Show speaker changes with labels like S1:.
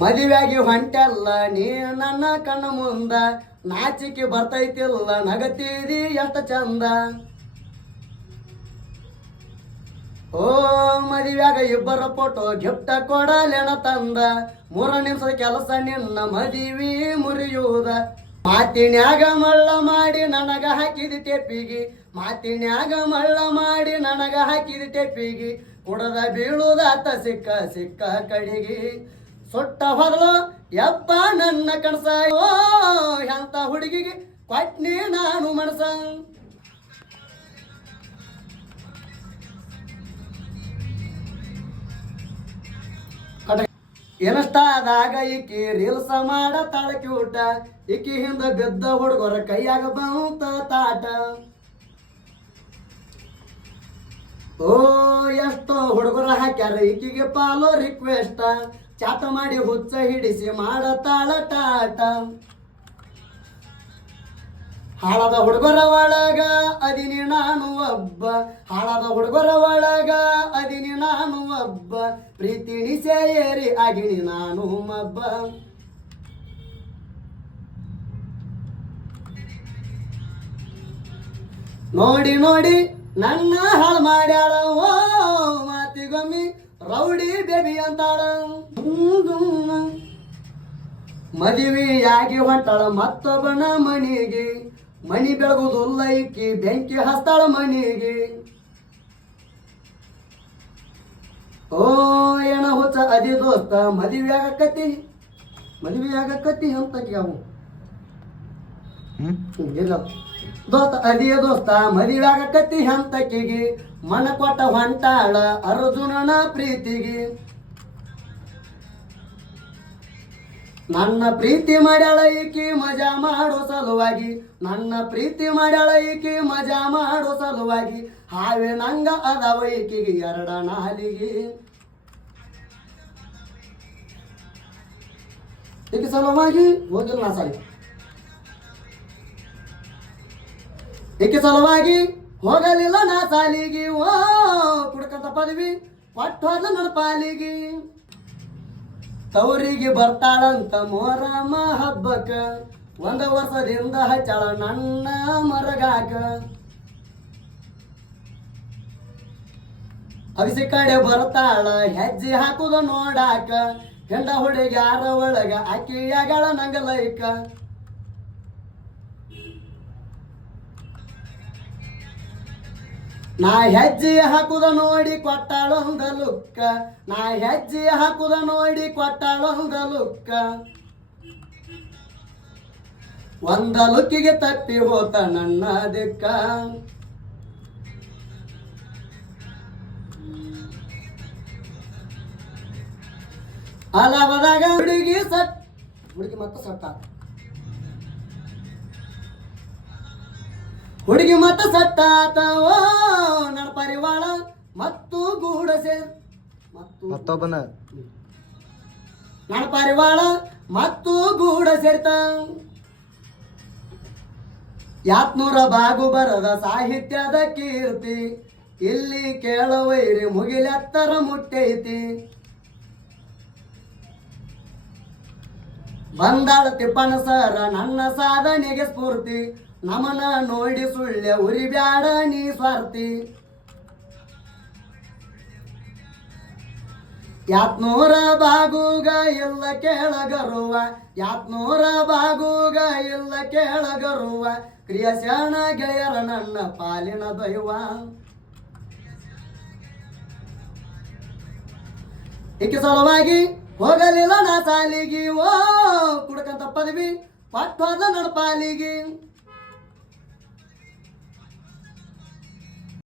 S1: ಮದುವೆಯಾಗಿ ಹೊಂಟಲ್ಲ, ನೀ ನನ್ನ ಕಣ್ಣ ಮುಂದ. ನಾಚಿಕೆ ಬರ್ತೈತಿಲ್ಲ, ನಗತೀರಿ ಎಷ್ಟ ಚಂದ. ಓ, ಮದುವೆಯಾಗ ಇಬ್ಬರ ಫೋಟೋ ಗಿಫ್ಟ ಕೊಡಲೆಣ ತಂದ. ಮೂರ ನಿಮಿಷದ ಕೆಲಸ ನಿನ್ನ ಮದುವೆ ಮುರಿಯುವುದ ಮಾತಿನ್ಯಾಗ ಮಳ್ಳ ಮಾಡಿ ನನಗ ಹಾಕಿದ ತೆಪ್ಪಿಗೆ ಮಾತಿನ್ಯಾಗ ಮಳ್ಳ ಮಾಡಿ ನನಗ ಹಾಕಿದ ತೆಪ್ಪಿಗೆ ಕುಡದ ಬೀಳುದಾತ ಸಿಕ್ಕ ಸಿಕ್ಕ ಕಡಿಗಿ. ಸೊಟ್ಟ ಹೊರಲು ಯಪ್ಪ ನನ್ನ ಕಣಸ ಓ, ಎಂತ ಹುಡುಗಿಗೆ ಕೊಟ್ನಿ ನಾನು ಮನಸ. ಏನಷ್ಟಾದಾಗ ಈಕಿ ರೀಲ್ಸ ಮಾಡ ತಾಳಕಿ ಊಟ. ಈಕಿ ಹಿಂದ ಗದ್ದ ಹುಡುಗರ ಕೈಯಾಗ ಬಂತ ತಾಟ. ಓ, ಎಷ್ಟೋ ಹುಡುಗರ ಹಾಕ್ಯಾರ ಈಕಿಗೆ ಪಾಲೋ ರಿಕ್ವೆಸ್ಟ್ ಚಾಟ ಮಾಡಿ ಹುಚ್ಚ ಹಿಡಿಸಿ ಮಾಡತಾಳ ಟಾಟ ಹಾಳದ ಹುಡುಗರ ಒಳಗ ಅದಿನಿ ನಾನು ಒಬ್ಬ. ಹಾಳದ ಹುಡುಗರ ಒಳಗ ಅದಿನಿ ನಾನು ಒಬ್ಬ. ಪ್ರೀತಿ ನಿಸೇರಿ ಅಗಿಣಿ ನಾನು ಒಬ್ಬ ನೋಡಿ ನೋಡಿ ನನ್ನ ಹಾಳು ಮಾಡ್ಯಾಳ ಓ ಮಾತಿಗೊಮ್ಮಿ ರೌಡಿ ಬೇಬಿ ಅಂತಾಳ. ಮದುವೆಯಾಗಿ ಹೊಂಟಾಳ ಮತ್ತೊಬ್ಬನ ಮನೆಗೆ. ಮನಿ ಬೆಳಗುದಿಲ್ಲ ಇಕ್ಕಿ ಬೆಂಕಿ ಹಸ್ತಾಳ ಮನೆಗೆ. ಓ ಏನ ಹುಚ್ಚ ಅದಿ ದೋಸ್ತ ಮದುವೆ ಆಗಕತ್ತಿ? ಮದುವೆ ಆಗಕತ್ತಿ ಅಂತ ಅವು ಇಲ್ಲ. ದೋಸ್ತ ಅದಿಯ ದೋಸ್ತ ಮದುವೆ ಆಗಕತ್ತಿ ಹಂತಕಿಗೆ ಮನ ಕೊಟ್ಟ ಹೊಂಟಾಳ ಅರ್ಜುನನ ಪ್ರೀತಿಗೆ. ನನ್ನ ಪ್ರೀತಿ ಮಾಡ್ಯಾಳ ಈಕಿ, ಮಜಾ ಮಾಡೋ ಸಲುವಾಗಿ. ನನ್ನ ಪ್ರೀತಿ ಮಾಡ್ಯಾಳ ಈಕಿ, ಮಜಾ ಮಾಡೋ ಸಲುವಾಗಿ. ಹಾವೆ ನಂಗ ಅದಾವ ಈಕಿಗೆ ಎರಡ ನಾಲಿಗೆ. ಈಕೆ ಸಲುವಾಗಿ ಹೋಗಿಲ್ಲ ನಾ ಸಾಲಿ. ಈಕೆ ಸಲುವಾಗಿ ಹೋಗಲಿಲ್ಲ ನಾ ಸಾಲಿಗೆ. ಓ ಕುಡ್ಕಂತ ಪದವಿ ಕೊಟ್ಟು ಹೋದ ನನ್ನ ಪಾಲಿಗೆ. ತವರಿಗೆ ಬರ್ತಾಳಂತ ಮೊರಮ ಹಬ್ಬಕ್ಕ ಒಂದ ವರ್ಷದಿಂದ ಹಚ್ಚಾಳ ನನ್ನ ಮರಗಾಕ. ಅವಿಸಿ ಕಡೆ ಬರ್ತಾಳ, ಹೆಜ್ಜೆ ಹಾಕುದ ನೋಡಾಕ, ಹೆಂಡ ಹುಡುಗ್ಯಾರ ಒಳಗ ಆಕಿಯಾಗಳ ನಂಗ ನಾ ಹೆಜ್ಜೆ ಹಾಕುದ ನೋಡಿ ಕೊಟ್ಟಾಳೊಂದ ಲುಕ್ಕ. ನಾ ಹೆಜ್ಜೆ ಹಾಕುದ ನೋಡಿ ಕೊಟ್ಟಾಳೊಂದ ಲುಕ್ಕ. ಒಂದ ಲುಕ್ಕಿಗೆ ತಪ್ಪಿ ಹೋತ ನನ್ನ ದಿಕ್ಕ. ಅಲವದಾಗ ಹುಡುಗಿ ಸತ್ ಹುಡುಗಿ ಮತ್ತೆ ಸತ್ತ ಹುಡುಗಿ ಮತ್ತ ನನ್ನ ಪರಿವಾಳ ಮತ್ತು ಗೂಡ ಸೇರ್ ಮತ್ತು
S2: ಮತ್ತೊಬ್ಬನ.
S1: ನನ್ನ ಪರಿವಾಳ ಮತ್ತು ಗೂಡ ಸೇರ್ತ. ಯಾತ್ನೂರ ಬಾಗು ಬರದ ಸಾಹಿತ್ಯದ ಕೀರ್ತಿ ಇಲ್ಲಿ ಕೇಳವೈರಿ ಮುಗಿಲೆತ್ತರ ಮುಟ್ಟೈತಿ. ಬಂದಾಳ ತಿಪ್ಪನ ಸರ ನನ್ನ ಸಾಧನೆಗೆ ಸ್ಫೂರ್ತಿ ನಮನ ನೋಡಿ ಸುಳ್ಳೆ ಉರಿ ಬ್ಯಾಡ ನೀ ಸ್ವಾರ್ಥಿ. ಯಾತ್ನೂರ ಬಾಗುಗ ಇಲ್ಲ ಕೆಳಗರುವ, ಯಾತ್ನೂರ ಬಾಗುಗ ಇಲ್ಲ ಕೇಳಗರುವ, ಕ್ರಿಯಶಾಣ ಗೆಳೆಯರ ನನ್ನ ಪಾಲಿನ ದೈವ. ಇಕ್ಕೆ ಸಲುವಾಗಿ ಹೋಗಲಿಲ್ಲ ನಾ ಸಾಲಿಗೆ, ಓ ಕುಡ್ಕಂತ ಪದವಿ ಪಟ್ಟೋದ ನನ್ನ ಪಾಲಿಗೆ